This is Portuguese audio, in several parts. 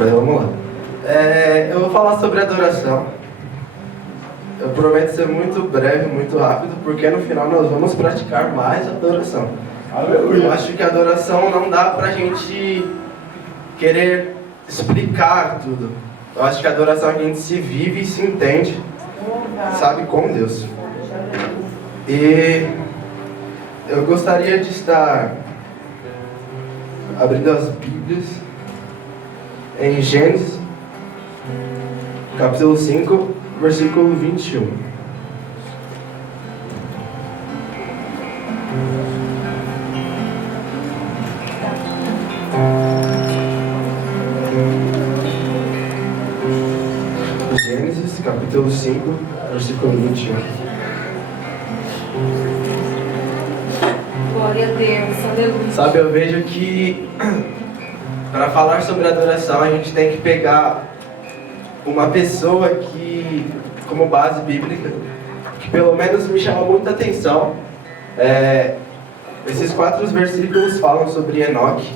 Mas vamos lá. Eu vou falar sobre adoração. Eu prometo ser muito breve, muito rápido, porque no final nós vamos praticar mais adoração. Aleluia. Eu acho que a adoração não dá pra gente querer explicar tudo. Eu acho que a adoração a gente se vive e se entende, sabe, com Deus. E eu gostaria de estar abrindo as Bíblias em Gênesis, capítulo 5, versículo 21. Gênesis, capítulo 5, versículo 21. Glória a Deus, aleluia. Sabe, eu vejo que para falar sobre adoração a gente tem que pegar uma pessoa que, como base bíblica, que pelo menos me chama muita atenção. Esses 4 versículos falam sobre Enoque.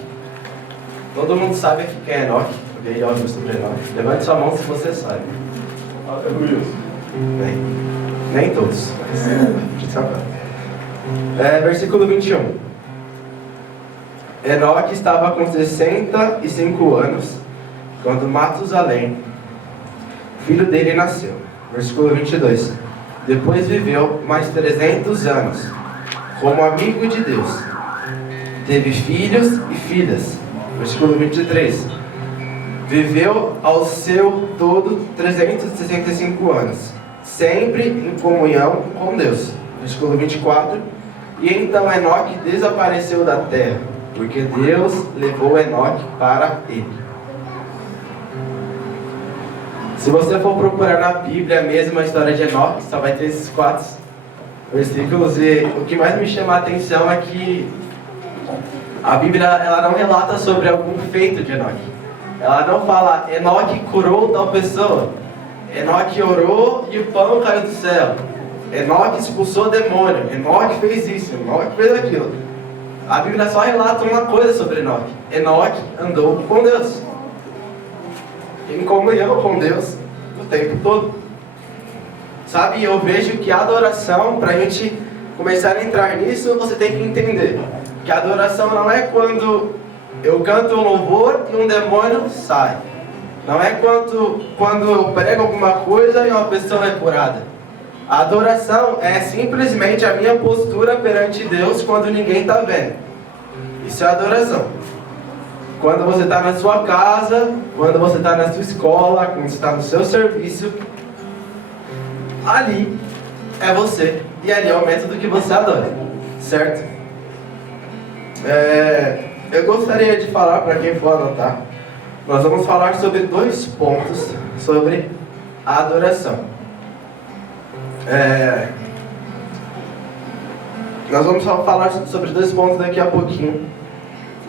Todo mundo sabe aqui quem é Enoque? Alguém já ouviu sobre Enoque? Levante sua mão se você sabe. Aleluia. Nem todos. Versículo 21. Enoque estava com 65 anos quando Matusalém, filho dele, nasceu. Versículo 22. Depois viveu mais 300 anos como amigo de Deus. Teve filhos e filhas. Versículo 23. Viveu ao seu todo 365 anos, sempre em comunhão com Deus. Versículo 24. E então Enoque desapareceu da terra, porque Deus levou Enoque para ele. Se você for procurar na Bíblia mesmo a história de Enoque, só vai ter esses 4 versículos. E o que mais me chama a atenção é que a Bíblia ela não relata sobre algum feito de Enoque. Ela não fala, Enoque curou tal pessoa, Enoque orou e o pão caiu do céu, Enoque expulsou o demônio, Enoque fez isso, Enoque fez aquilo. A Bíblia só relata uma coisa sobre Enoque. Enoque andou com Deus, em comunhão com Deus o tempo todo. Sabe, eu vejo que a adoração, para a gente começar a entrar nisso, você tem que entender que a adoração não é quando eu canto um louvor e um demônio sai. Não é quando eu prego alguma coisa e uma pessoa é curada. A adoração é simplesmente a minha postura perante Deus quando ninguém está vendo. Isso é adoração. Quando você está na sua casa, quando você está na sua escola, quando você está no seu serviço, ali é você. E ali é o método que você adora. Certo? Eu gostaria de falar, para quem for anotar, nós vamos falar sobre 2 pontos sobre a adoração. Nós vamos falar sobre 2 pontos daqui a pouquinho.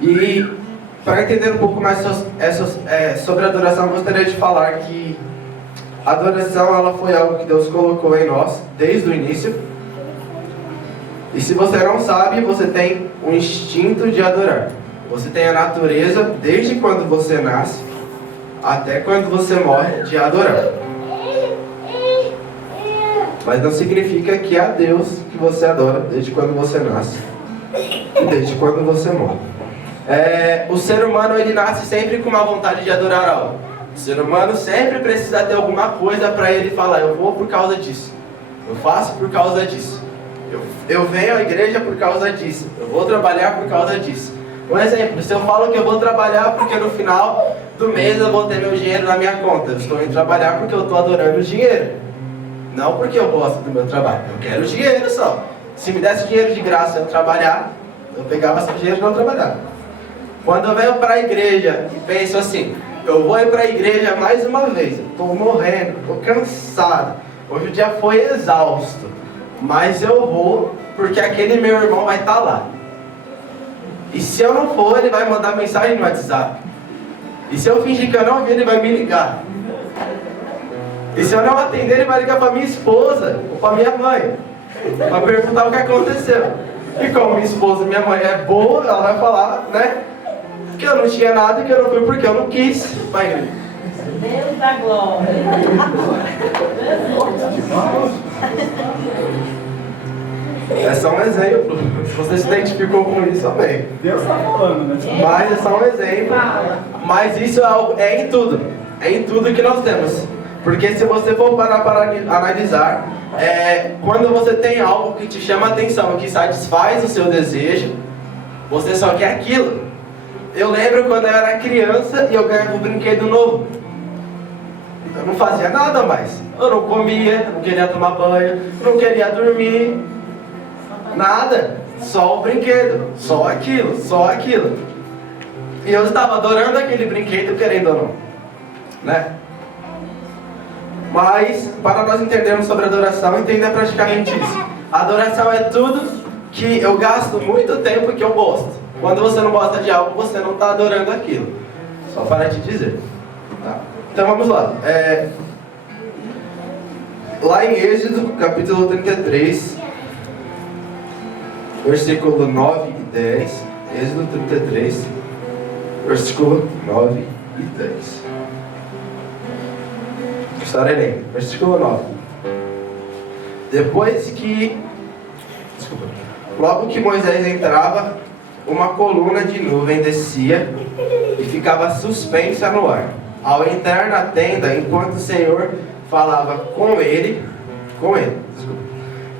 E para entender um pouco mais sobre a adoração, eu gostaria de falar que a adoração ela foi algo que Deus colocou em nós desde o início. E se você não sabe, você tem um instinto de adorar. Você tem a natureza, desde quando você nasce até quando você morre, de adorar. Mas não significa que é a Deus que você adora desde quando você nasce e desde quando você morre. O ser humano ele nasce sempre com uma vontade de adorar algo. O ser humano sempre precisa ter alguma coisa para ele falar, eu vou por causa disso, eu faço por causa disso, eu venho à igreja por causa disso, eu vou trabalhar por causa disso. Um exemplo, se eu falo que eu vou trabalhar porque no final do mês eu vou ter meu dinheiro na minha conta, eu estou indo trabalhar porque eu estou adorando o dinheiro, não porque eu gosto do meu trabalho, eu quero dinheiro só. Se me desse dinheiro de graça eu trabalhar, eu pegava esse dinheiro e não trabalhava. Quando eu venho para a igreja e penso assim, eu vou ir para a igreja mais uma vez, eu estou morrendo, estou cansado, hoje o dia foi exausto, mas eu vou porque aquele meu irmão vai estar lá. E se eu não for, ele vai mandar mensagem no WhatsApp. E se eu fingir que eu não vi, ele vai me ligar. E se eu não atender, ele vai ligar para minha esposa ou para minha mãe, para perguntar o que aconteceu. E como minha esposa e minha mãe é boa, ela vai falar, né? que eu não tinha nada e que eu não fui porque eu não quis. Vai, igreja. Deus da glória. É só um exemplo. Se você se identificou com isso, amém. Deus está falando, né? Mas é só um exemplo. Mas isso é em tudo. É em tudo que nós temos. Porque se você for parar para analisar, quando você tem algo que te chama a atenção, que satisfaz o seu desejo, você só quer aquilo. Eu lembro quando eu era criança e eu ganhava um brinquedo novo. Eu não fazia nada mais. Eu não comia, não queria tomar banho, não queria dormir. Nada. Só o brinquedo. Só aquilo, só aquilo. E eu estava adorando aquele brinquedo, querendo ou não. Né? Mas, para nós entendermos sobre adoração, entenda praticamente isso. A adoração é tudo que eu gasto muito tempo que eu gosto. Quando você não gosta de algo, você não está adorando aquilo. Só para te dizer. Tá? Então vamos lá. Lá em Êxodo, capítulo 33, versículo 9 e 10. Êxodo 33, versículo 9 e 10. Estarei versículo 9. Logo que Moisés entrava, uma coluna de nuvem descia e ficava suspensa no ar. Ao entrar na tenda, enquanto o Senhor falava com ele.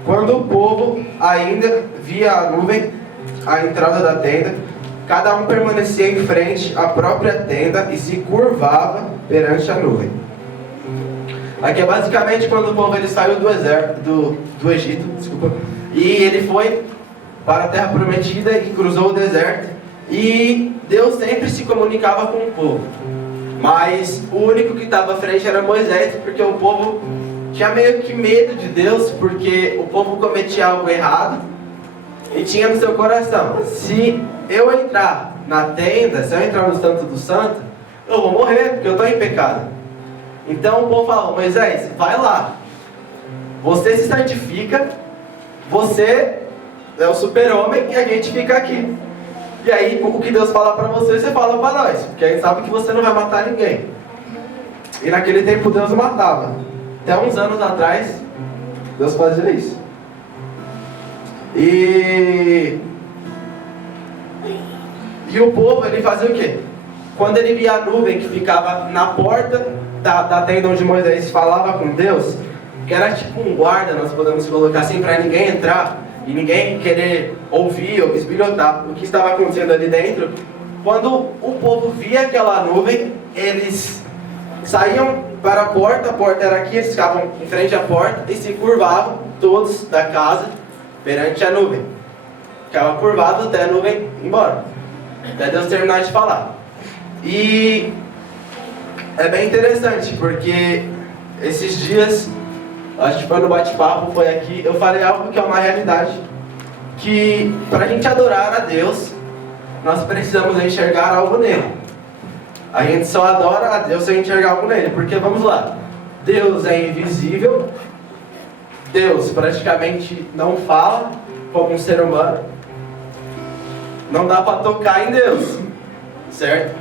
Quando o povo ainda via a nuvem à entrada da tenda, cada um permanecia em frente à própria tenda e se curvava perante a nuvem. Aqui é basicamente quando o povo ele saiu do Egito, e ele foi para a terra prometida e cruzou o deserto, e Deus sempre se comunicava com o povo. Mas o único que estava à frente era Moisés, porque o povo tinha meio que medo de Deus, porque o povo cometia algo errado e tinha no seu coração: se eu entrar na tenda, se eu entrar no Santo do Santo, eu vou morrer, porque eu estou em pecado. Então o povo falou: Moisés, vai lá, você se santifica, você é o super-homem e a gente fica aqui. E aí o que Deus fala para você, você fala para nós, porque a gente sabe que você não vai matar ninguém. E naquele tempo Deus matava. Até uns anos atrás, Deus fazia isso. E o povo, ele fazia o quê? Quando ele via a nuvem que ficava na porta da tenda onde Moisés falava com Deus, que era tipo um guarda, nós podemos colocar assim, para ninguém entrar e ninguém querer ouvir ou esbilhotar o que estava acontecendo ali dentro. Quando o povo via aquela nuvem, eles saíam para a porta era aqui, eles ficavam em frente à porta e se curvavam todos da casa perante a nuvem. Ficava curvado até a nuvem ir embora, até Deus terminar de falar. E é bem interessante, porque esses dias, acho que foi no bate-papo, foi aqui, eu falei algo que é uma realidade, que para a gente adorar a Deus, nós precisamos enxergar algo nele. A gente só adora a Deus se a gente enxergar algo nele, porque vamos lá, Deus é invisível, Deus praticamente não fala como um ser humano, não dá para tocar em Deus, certo?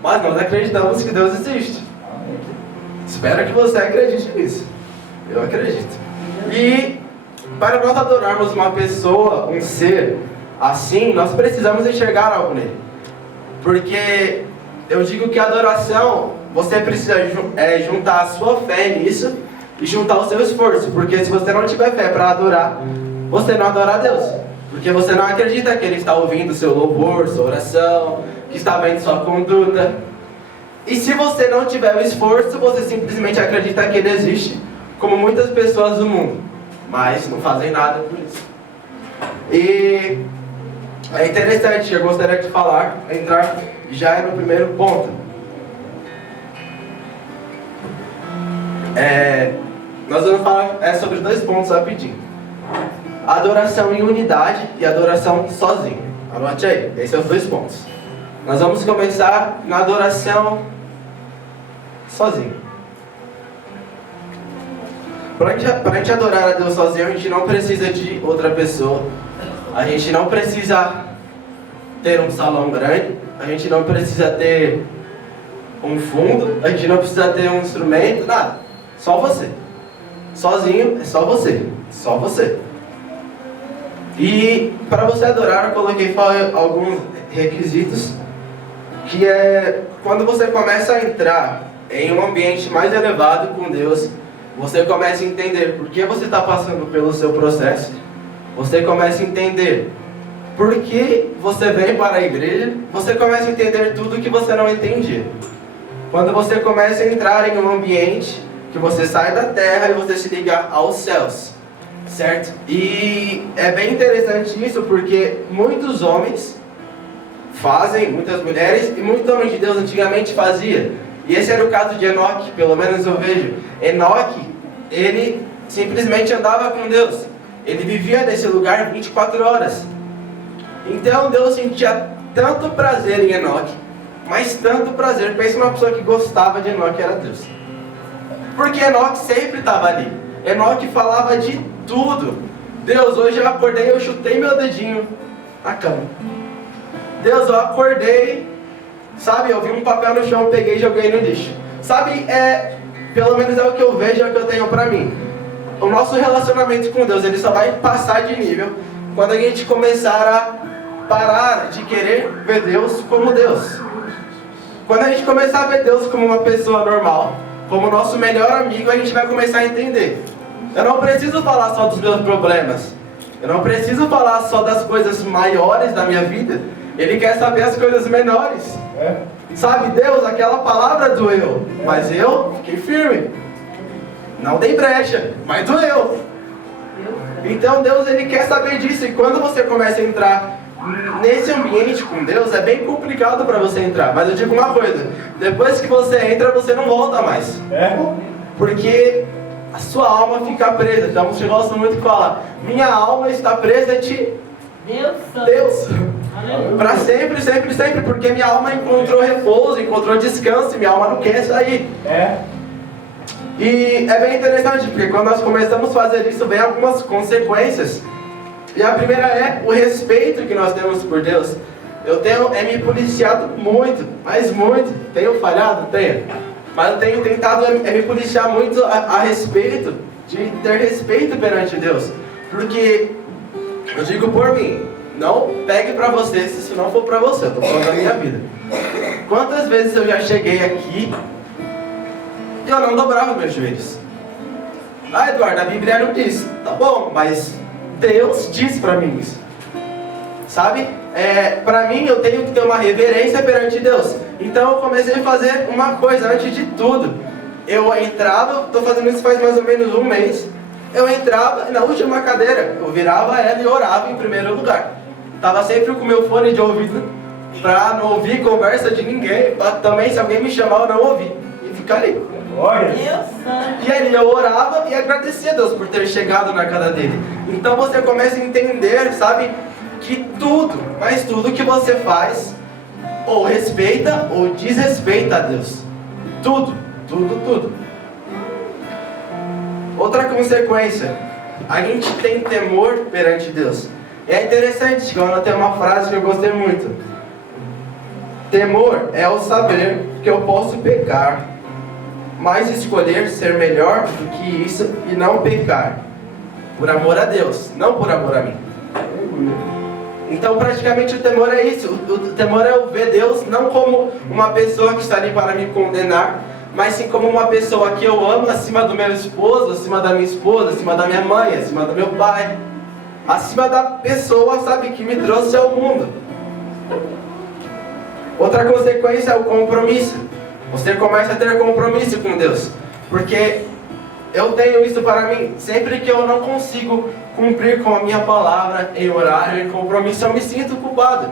Mas nós acreditamos que Deus existe. Espero que você acredite nisso. Eu acredito. E para nós adorarmos uma pessoa, um ser assim, nós precisamos enxergar algo nele. Porque eu digo que a adoração, você precisa juntar a sua fé nisso e juntar o seu esforço. Porque se você não tiver fé para adorar, você não adora a Deus. Porque você não acredita que Ele está ouvindo seu louvor, sua oração, que está vendo sua conduta. E se você não tiver o esforço, você simplesmente acredita que Ele existe, como muitas pessoas do mundo, mas não fazem nada por isso. E é interessante, eu gostaria de falar, entrar já no primeiro ponto. Nós vamos falar sobre 2 pontos rapidinho: adoração em unidade e adoração sozinho. Anote aí, esses são os 2 pontos. Nós vamos começar na adoração sozinho. Para a gente adorar a Deus sozinho, a gente não precisa de outra pessoa. A gente não precisa ter um salão grande. a gente não precisa ter um fundo, a gente não precisa ter um instrumento, nada. Só você. Sozinho é só você. Só você. E para você adorar, eu coloquei alguns requisitos, que é quando você começa a entrar em um ambiente mais elevado com Deus, você começa a entender por que você está passando pelo seu processo, você começa a entender por que você vem para a igreja, você começa a entender tudo que você não entendia. Quando você começa a entrar em um ambiente que você sai da terra e você se liga aos céus, certo? E é bem interessante isso, porque muitos homens fazem, muitas mulheres e muitos homens de Deus antigamente fazia. E esse era o caso de Enoque, pelo menos eu vejo. Enoque, ele simplesmente andava com Deus. Ele vivia nesse lugar 24 horas. Então Deus sentia tanto prazer em Enoque, mas tanto prazer. Pensa numa pessoa que gostava de Enoque, era Deus. Porque Enoque sempre estava ali. Enoque falava de tudo. Deus, hoje eu acordei, eu chutei meu dedinho na cama. Deus, eu acordei, sabe, eu vi um papel no chão, peguei e joguei no lixo. Sabe, pelo menos é o que eu vejo, é o que eu tenho pra mim. O nosso relacionamento com Deus, ele só vai passar de nível quando a gente começar a parar de querer ver Deus como Deus. Quando a gente começar a ver Deus como uma pessoa normal, como nosso melhor amigo, a gente vai começar a entender. Eu não preciso falar só dos meus problemas. Eu não preciso falar só das coisas maiores da minha vida. Ele quer saber as coisas menores. Sabe, Deus, aquela palavra doeu, mas eu fiquei firme. Não dei brecha, mas doeu. Então Deus, ele quer saber disso. E quando você começa a entrar nesse ambiente com Deus, é bem complicado para você entrar. Mas eu digo uma coisa: depois que você entra, você não volta mais. Porque a sua alma fica presa. Então você gosta muito de falar: minha alma está presa a ti, Deus. Para sempre, sempre, sempre. Porque minha alma encontrou repouso, encontrou descanso, e minha alma não quer sair. E é bem interessante, porque quando nós começamos a fazer isso, vem algumas consequências. E a primeira é o respeito que nós temos por Deus. Eu tenho me policiado muito, mas muito. Tenho falhado? Tenho. Mas eu tenho tentado me policiar muito a respeito, de ter respeito perante Deus. Porque, eu digo por mim, não pegue pra você se isso não for pra você. Eu tô falando da minha vida. Quantas vezes eu já cheguei aqui e eu não dobrava meus joelhos? Ah, Eduardo, a Bíblia não diz. Tá bom, mas Deus diz pra mim isso. Sabe? Pra mim, eu tenho que ter uma reverência perante Deus. Então eu comecei a fazer uma coisa antes de tudo. Eu entrava, tô fazendo isso faz mais ou menos um mês. Eu entrava na última cadeira, eu virava ela e orava em primeiro lugar. Tava sempre com meu fone de ouvido pra não ouvir conversa de ninguém. Pra também, se alguém me chamar, eu não ouvir. E ficar ali. E aí eu orava e agradecia a Deus por ter chegado na casa dele. Então você começa a entender, sabe, que tudo, mas tudo que você faz, ou respeita ou desrespeita a Deus. Tudo, tudo, tudo. Outra consequência, a gente tem temor perante Deus. E é interessante, que eu anotei uma frase que eu gostei muito. Temor é o saber que eu posso pecar, mas escolher ser melhor do que isso e não pecar. Por amor a Deus, não por amor a mim. Então praticamente o temor é isso. O temor é o ver Deus não como uma pessoa que está ali para me condenar, mas sim como uma pessoa que eu amo acima do meu esposo, acima da minha esposa, acima da minha mãe, acima do meu pai, acima da pessoa, sabe, que me trouxe ao mundo. Outra consequência é o compromisso. Você começa a ter compromisso com Deus. Porque eu tenho isso para mim. Sempre que eu não consigo cumprir com a minha palavra em horário, em compromisso, eu me sinto culpado.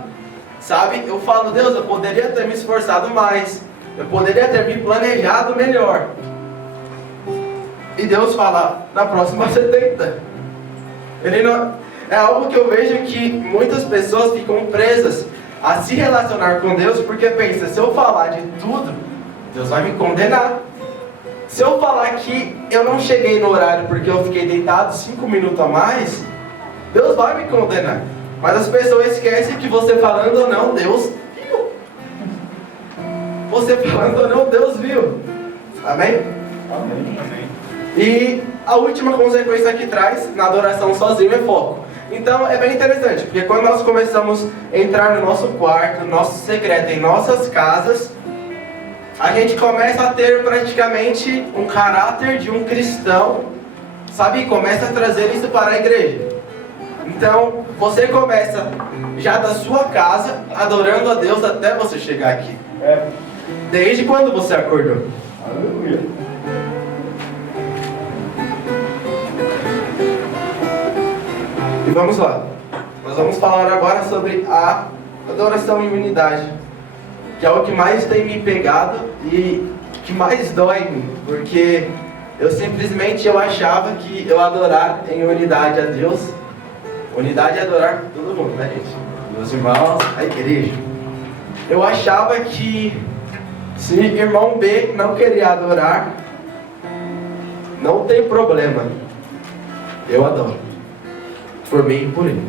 Sabe? Eu falo: Deus, eu poderia ter me esforçado mais. Eu poderia ter me planejado melhor. E Deus fala: na próxima você tenta. Ele não... É algo que eu vejo que muitas pessoas ficam presas a se relacionar com Deus, porque pensa: se eu falar de tudo, Deus vai me condenar. Se eu falar que eu não cheguei no horário porque eu fiquei deitado 5 minutos a mais, Deus vai me condenar. Mas as pessoas esquecem que você falando ou não, Deus viu. você falando não, Deus viu. Amém? Amém. E a última consequência que traz na adoração sozinho é foco. Então é bem interessante, porque quando nós começamos a entrar no nosso quarto, no nosso secreto, em nossas casas, a gente começa a ter praticamente um caráter de um cristão, sabe? E começa a trazer isso para a igreja. Então, você começa já da sua casa, adorando a Deus até você chegar aqui. Desde quando você acordou? Aleluia. E vamos lá. Nós vamos falar agora sobre a adoração em unidade, que é o que mais tem me pegado e que mais dói em mim, porque eu achava que eu adorar em unidade a Deus, unidade é adorar todo mundo, né, gente? Meus irmãos, a igreja. Eu achava que se irmão B não queria adorar, não tem problema, eu adoro, por mim e por ele.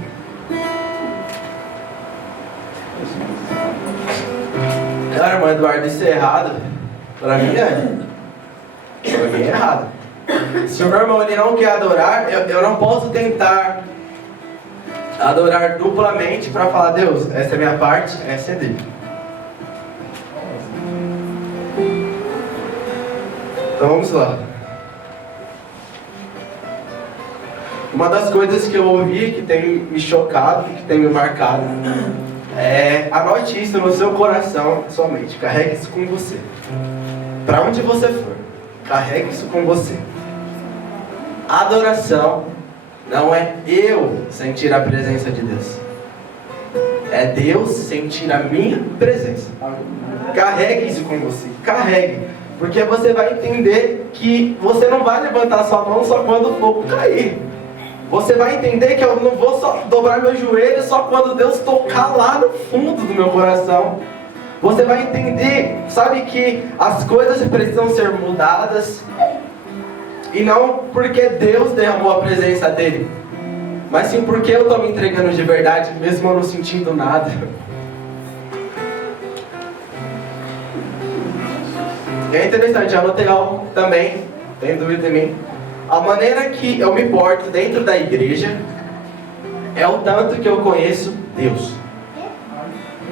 Cara, irmão Eduardo, isso é errado. Pra mim é errado. Se o meu irmão ele não quer adorar, eu não posso tentar adorar duplamente para falar, Deus, essa é a minha parte, essa é dele. Então vamos lá. Uma das coisas que eu ouvi que tem me chocado, que tem me marcado, anote isso no seu coração, na sua mente, carregue isso com você. Para onde você for, carregue isso com você. Adoração não é eu sentir a presença de Deus, é Deus sentir a minha presença. Carregue isso com você, carregue, porque você vai entender que você não vai levantar sua mão só quando o fogo cair. Você vai entender que eu não vou só dobrar meu joelho só quando Deus tocar lá no fundo do meu coração. Você vai entender, sabe, que as coisas precisam ser mudadas. E não porque Deus derramou a presença dele, mas sim porque eu estou me entregando de verdade, mesmo eu não sentindo nada. E é interessante, eu anotei algo também, tem dúvida em mim. A maneira que eu me porto dentro da igreja é o tanto que eu conheço Deus.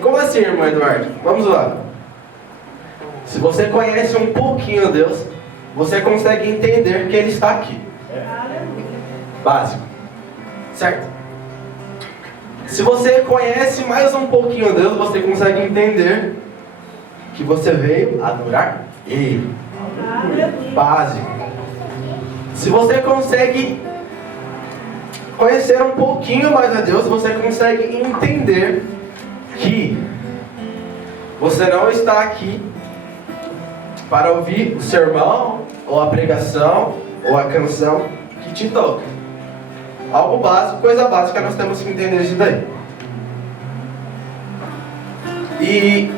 Como assim, irmão Eduardo? Vamos lá. Se você conhece um pouquinho Deus, você consegue entender que Ele está aqui. Básico. Certo? Se você conhece mais um pouquinho Deus, você consegue entender que você veio adorar Ele. Básico. Se você consegue conhecer um pouquinho mais a Deus, você consegue entender que você não está aqui para ouvir o sermão, ou a pregação, ou a canção que te toca. Algo básico, coisa básica, nós temos que entender isso daí. E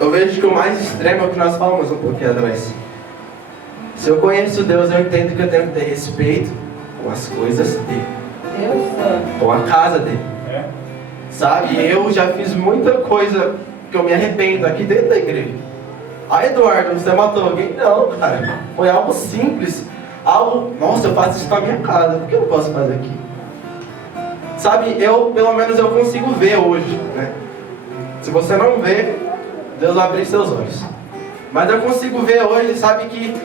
eu vejo que o mais extremo é o que nós falamos um pouquinho atrás. Se eu conheço Deus, eu entendo que eu tenho que ter respeito com as coisas dele, com a casa dele. Sabe, eu já fiz muita coisa que eu me arrependo aqui dentro da igreja. Ah, Eduardo, você matou alguém? Não, cara, foi algo simples. Algo, nossa, eu faço isso na minha casa, por que eu não posso fazer aqui? Sabe, pelo menos eu consigo ver hoje, né? Se você não vê, Deus vai abrir seus olhos. Mas eu consigo ver hoje, sabe, que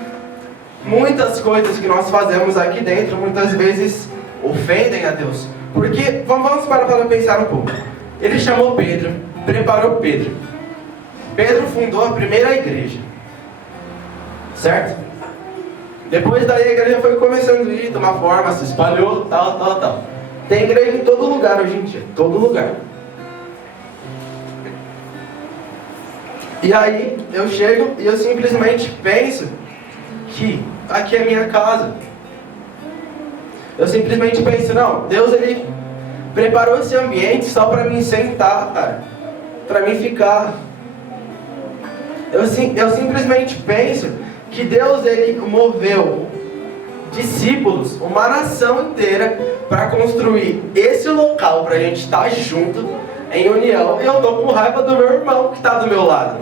muitas coisas que nós fazemos aqui dentro, muitas vezes ofendem a Deus. Porque, vamos parar para pensar um pouco. Ele chamou Pedro, preparou Pedro. Pedro fundou a primeira igreja. Certo? Depois daí a igreja foi começando a ir, tomar forma, se espalhou, tal. Tem igreja em todo lugar hoje em dia, todo lugar. E aí eu chego e eu simplesmente penso que aqui é minha casa. Eu simplesmente penso, não, Deus ele preparou esse ambiente só para mim sentar, cara, para mim ficar. Eu simplesmente penso que Deus ele moveu discípulos, uma nação inteira, para construir esse local para a gente estar junto, em união. E eu tô com raiva do meu irmão que está do meu lado.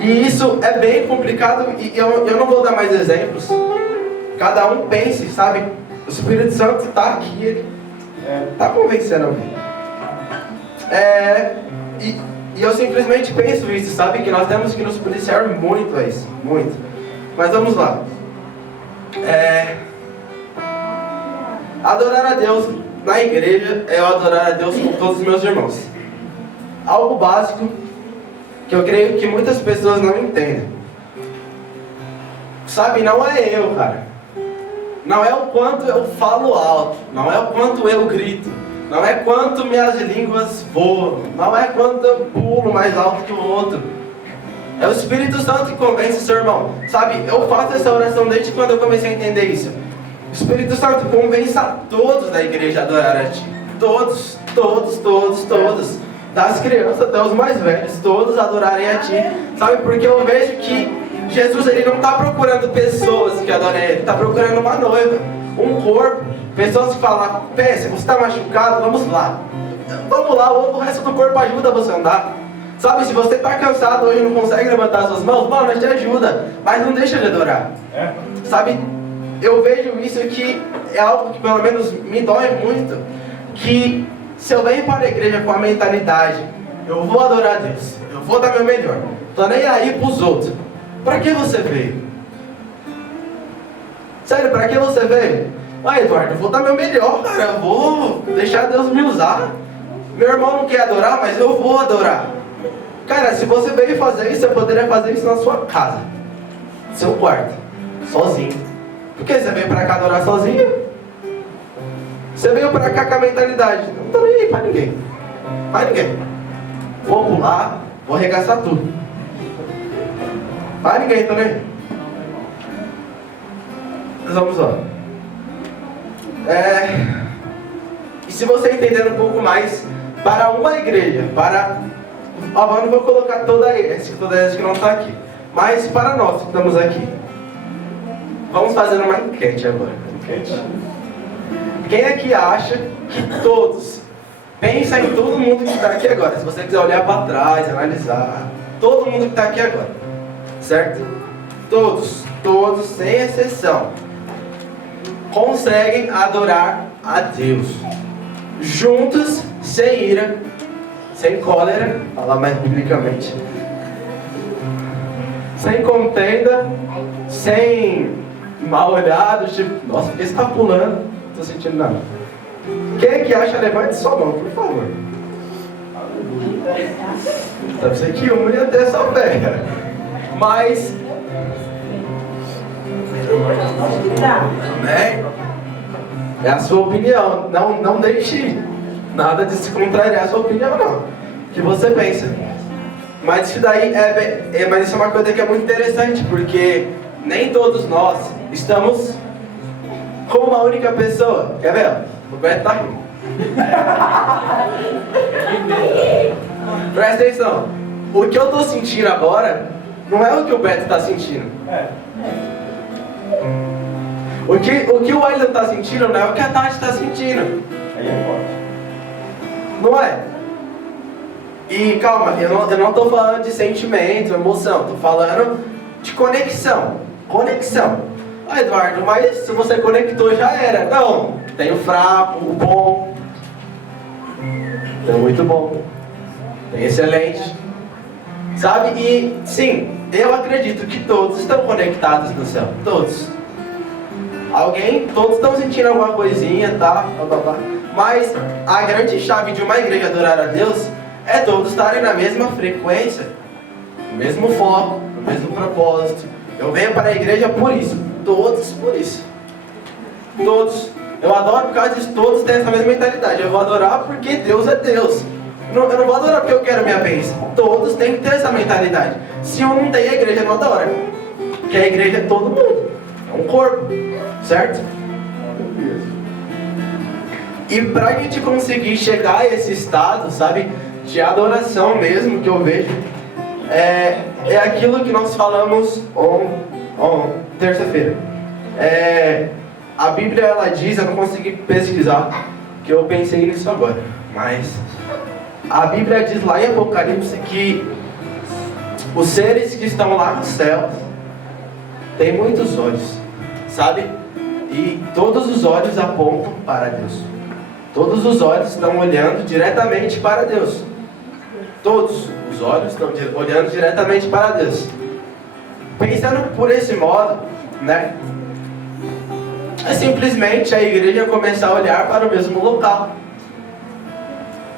E isso é bem complicado e eu não vou dar mais exemplos. Cada um pense, sabe? O Espírito Santo está aqui, ele está convencendo alguém. E eu simplesmente penso isso, sabe? Que nós temos que nos policiar muito a isso, muito. Mas vamos lá. Adorar a Deus na igreja é eu adorar a Deus com todos os meus irmãos. Algo básico que eu creio que muitas pessoas não entendem. Sabe, não é eu, cara. Não é o quanto eu falo alto, não é o quanto eu grito, não é quanto minhas línguas voam, não é quanto eu pulo mais alto que o outro. É o Espírito Santo que convence seu irmão. Sabe, eu faço essa oração desde quando eu comecei a entender isso. O Espírito Santo convence a todos da igreja a adorar a Ti. Todos, todos, todos, todos. Das crianças até os mais velhos, todos adorarem a Ti. Sabe, porque eu vejo que Jesus, ele não está procurando pessoas que adorem Ele, está procurando uma noiva, um corpo, pessoas que falam, pensa, você está machucado, vamos lá, o resto do corpo ajuda você a andar. Sabe, se você está cansado hoje e não consegue levantar suas mãos, mano, nós te ajuda, mas não deixa de adorar. Sabe, eu vejo isso que é algo que pelo menos me dói muito, que se eu venho para a igreja com a mentalidade, eu vou adorar a Deus, eu vou dar meu melhor, tô nem aí para os outros. Para que você veio? Sério, para que você veio? Eduardo, eu vou dar meu melhor, cara. Eu vou deixar Deus me usar. Meu irmão não quer adorar, mas eu vou adorar. Cara, se você veio fazer isso, você poderia fazer isso na sua casa, no seu quarto, sozinho. Por que você veio para cá adorar sozinho? Você veio para cá com a mentalidade, não tô nem aí para ninguém. Para ninguém. Vou pular, vou arregaçar tudo. Para ninguém também. Mas vamos lá. E se você entender um pouco mais, para uma igreja, eu não vou colocar toda essa que não está aqui, mas para nós que estamos aqui, vamos fazer uma enquete agora. Quem aqui acha que todos, pensa em todo mundo que está aqui agora, se você quiser olhar para trás, analisar, todo mundo que está aqui agora, certo? Todos, sem exceção, conseguem adorar a Deus juntos, sem ira, sem cólera, falar mais biblicamente, sem contenda, sem mal olhado, tipo, nossa, por que você está pulando? Não estou sentindo nada. Quem é que acha, levante sua mão, por favor. Deve ser que une até sua pé. Mas, né? É a sua opinião. Não deixe nada de se contrariar a sua opinião, não. O que você pensa. Mas isso daí mas isso é uma coisa que é muito interessante, porque nem todos nós estamos com uma única pessoa. Quer ver? O Beto tá rindo. Presta atenção. O que eu tô sentindo agora não é o que o Beto está sentindo. O que o William está sentindo não é o que a Tati está sentindo. Aí é forte. Não é? E calma, eu não estou falando de sentimento, emoção. Estou falando de conexão. Conexão. Eduardo, mas se você conectou já era. Não, tem o fraco, o bom. Tem muito bom. Tem excelente. Sabe? E sim, eu acredito que todos estão conectados no céu. Todos. Todos estão sentindo alguma coisinha, tá? Mas a grande chave de uma igreja adorar a Deus é todos estarem na mesma frequência, no mesmo foco, no mesmo propósito. Eu venho para a igreja por isso. Todos por isso. Todos. Eu adoro por causa disso. Todos têm essa mesma mentalidade. Eu vou adorar porque Deus é Deus. Eu não vou adorar porque eu quero minha bênção. Todos têm que ter essa mentalidade. Se um não tem, a igreja não adora. Porque a igreja é todo mundo. É um corpo. Certo? E para a gente conseguir chegar a esse estado, sabe, de adoração mesmo, que eu vejo, é aquilo que nós falamos terça-feira. A Bíblia, ela diz, eu não consegui pesquisar, que eu pensei nisso agora, mas a Bíblia diz lá em Apocalipse que Os seres que estão lá no céu têm muitos olhos, sabe? E todos os olhos apontam para Deus. Todos os olhos estão olhando diretamente para Deus. Todos os olhos estão olhando diretamente para Deus. Pensando por esse modo, né? É simplesmente a igreja começar a olhar para o mesmo local.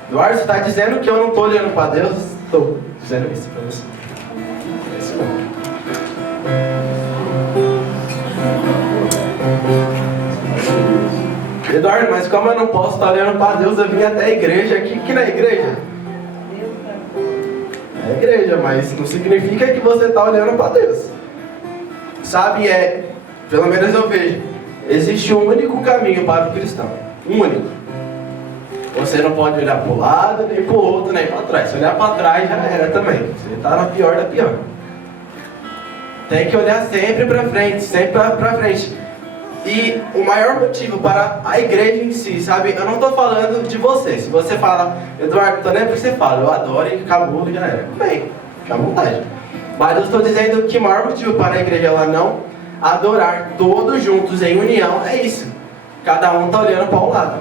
Eduardo, você está dizendo que eu não estou olhando para Deus? Estou dizendo isso para você. É isso mesmo. Eduardo, mas como eu não posso estar olhando para Deus, eu vim até a igreja. Que na igreja? É a igreja, mas não significa que você está olhando para Deus. Sabe, pelo menos eu vejo, existe um único caminho para o cristão. Um único. Você não pode olhar para o lado, nem para o outro, nem para trás. Se olhar para trás já era também. Você está na pior da pior. Tem que olhar sempre para frente, sempre para frente. E o maior motivo para a igreja em si, sabe? Eu não estou falando de você. Se você fala, Eduardo, não tô nem porque você fala, eu adoro e acabou, já era. Bem, fica à vontade. Mas eu estou dizendo que o maior motivo para a igreja ela não adorar todos juntos em união é isso. Cada um está olhando para um lado.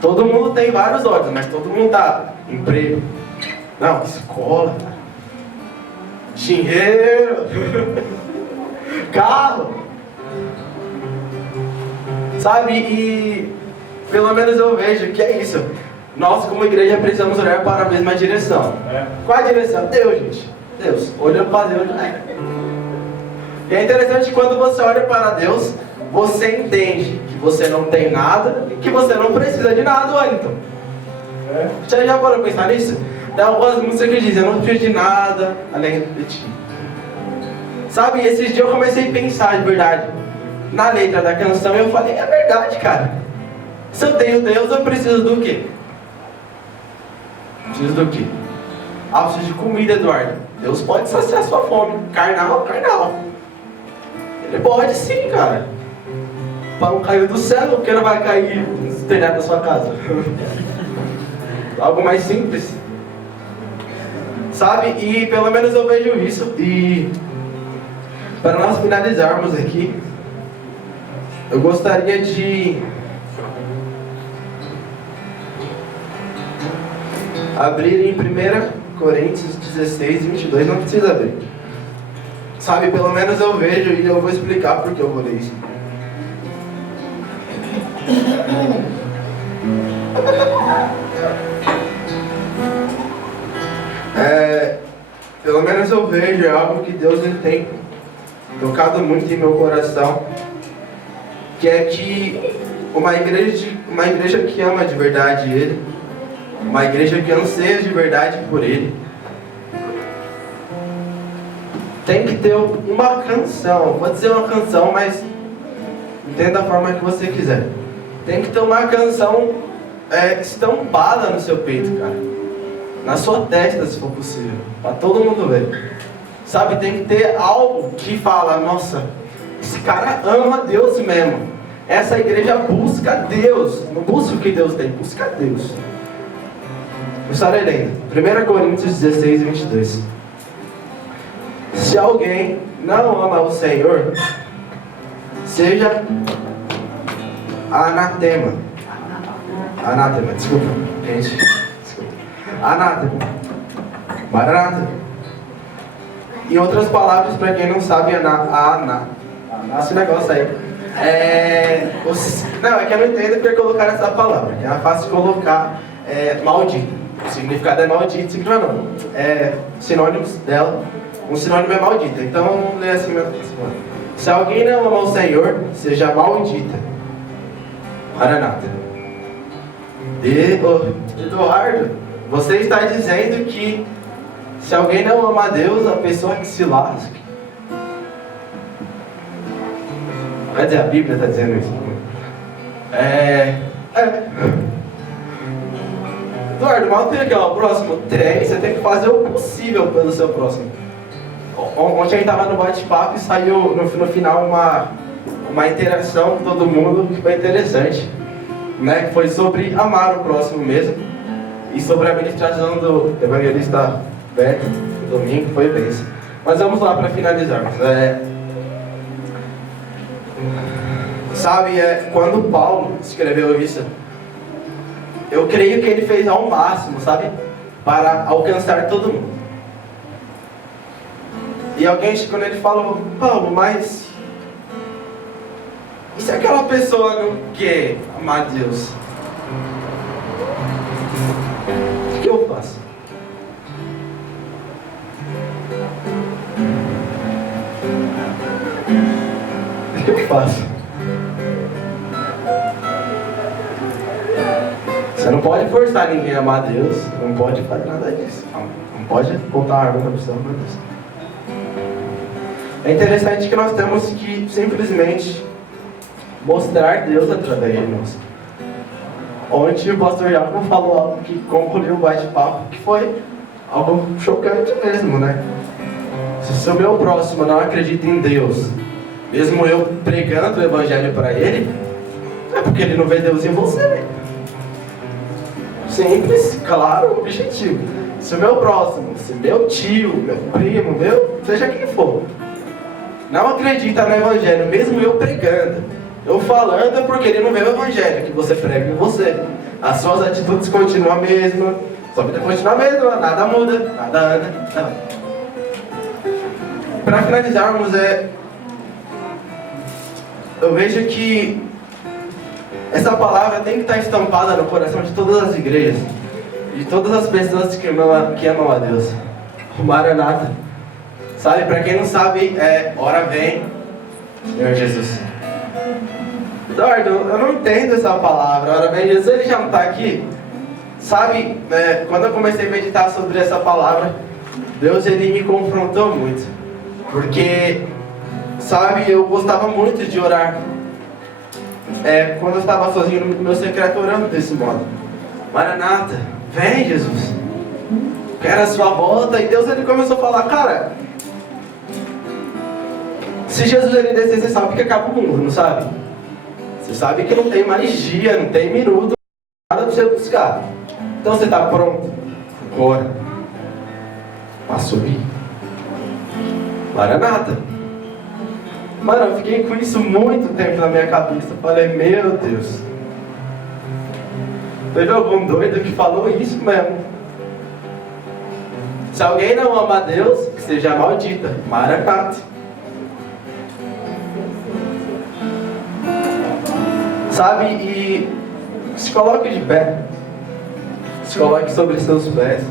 Todo mundo tem vários olhos, mas todo mundo está emprego. Não, escola, dinheiro, carro. Sabe, e pelo menos eu vejo que é isso. Nós como igreja precisamos olhar para a mesma direção. Qual a direção? Deus, gente. Deus. Olhando para Deus. E é interessante quando você olha para Deus, você entende que você não tem nada e que você não precisa de nada, Wellington. Você já parou para pensar nisso? Tem algumas músicas que dizem, eu não preciso de nada além de ti. Sabe, esses dias eu comecei a pensar de verdade na letra da canção e eu falei, é verdade, cara. Se eu tenho Deus, eu preciso do quê? Preciso do quê? Ah, preciso de comida, Eduardo. Deus pode saciar a sua fome. Carnal. Ele pode sim, cara. O pão caiu do céu, porque não vai cair no telhado da sua casa. Algo mais simples. Sabe? E pelo menos eu vejo isso. E para nós finalizarmos aqui, eu gostaria de abrir em 1 Coríntios 16, 22, não precisa abrir. Sabe, pelo menos eu vejo e eu vou explicar porque eu vou ler isso. Pelo menos eu vejo, é algo que Deus ele tem tocado muito em meu coração, que é que uma igreja que ama de verdade Ele, uma igreja que anseia de verdade por Ele, tem que ter uma canção. Vou dizer uma canção, mas entenda da forma que você quiser. Tem que ter uma canção estampada no seu peito, cara. Na sua testa, se for possível, para todo mundo ver. Sabe, tem que ter algo que fala, nossa, esse cara ama Deus mesmo. Essa igreja busca Deus. Não busca o que Deus tem, busca Deus. Eu estarei lendo 1 Coríntios 16, 22. Se alguém não ama o Senhor, seja anatema. Anátema, desculpa, gente. Desculpa. Anátema. Maranata. Em outras palavras, para quem não sabe, esse negócio aí. Não, é que eu não entendo porque colocaram essa palavra. É fácil de colocar maldito. O significado é maldito, significa não. Sinônimos dela. Um sinônimo é maldita. Então vamos ler assim mesmo. Se alguém não ama o Senhor, seja maldita. Maranata. Eduardo, você está dizendo que se alguém não ama a Deus, a pessoa que se lasque. Quer dizer, a Bíblia está dizendo isso. Eduardo, mas tem aqui, ó, o próximo. Você tem que fazer o possível pelo seu próximo. Ontem a gente estava no bate-papo e saiu no final uma interação com todo mundo que foi interessante, né? Que foi sobre amar o próximo mesmo e sobre a ministração do evangelista perto do domingo, foi bênção. Mas vamos lá para finalizarmos. Sabe, quando Paulo escreveu isso, eu creio que ele fez ao máximo, sabe? Para alcançar todo mundo. E alguém chegou nele e falou: Paulo, mas e se aquela pessoa não quer amar Deus? O que eu faço? O que eu faço? Você não pode forçar ninguém a amar Deus, não pode fazer nada disso. Não pode botar a arma na opção para Deus. É interessante que nós temos que simplesmente mostrar Deus através de nós. Ontem o pastor Jacob falou algo que concluiu o bate-papo, que foi algo chocante mesmo, né? Se o meu próximo não acredita em Deus, mesmo eu pregando o evangelho para ele, é porque ele não vê Deus em você. Simples, claro, objetivo. Se o meu próximo, se meu tio, meu primo, seja quem for, não acredita no evangelho, mesmo eu pregando, eu falando, é porque ele não vê o evangelho que você prega em você. As suas atitudes continuam a mesma, sua vida continua a mesma, nada muda, nada anda. Para finalizarmos, eu vejo que essa palavra tem que estar estampada no coração de todas as igrejas, de todas as pessoas que amam a Deus. O Maranata. Sabe, para quem não sabe, ora vem, Senhor Jesus. Eduardo, eu não entendo essa palavra, ora vem Jesus, ele já não está aqui? Sabe, quando eu comecei a meditar sobre essa palavra, Deus ele me confrontou muito. Porque, sabe, eu gostava muito de orar. Quando eu estava sozinho no meu secreto orando desse modo. Maranata, vem Jesus. Quero a sua volta. E Deus ele começou a falar, cara, se Jesus ele descer, você sabe que acaba o mundo, não sabe? Você sabe que não tem mais dia, não tem minuto, nada para você buscar. Então você está pronto? Agora. Para subir. Maranata. Mano, eu fiquei com isso muito tempo na minha cabeça. Eu falei, meu Deus. Teve algum doido que falou isso mesmo. Se alguém não ama a Deus, que seja maldita. Maranata. Sabe, e se coloque de pé. Se coloque sobre seus pés.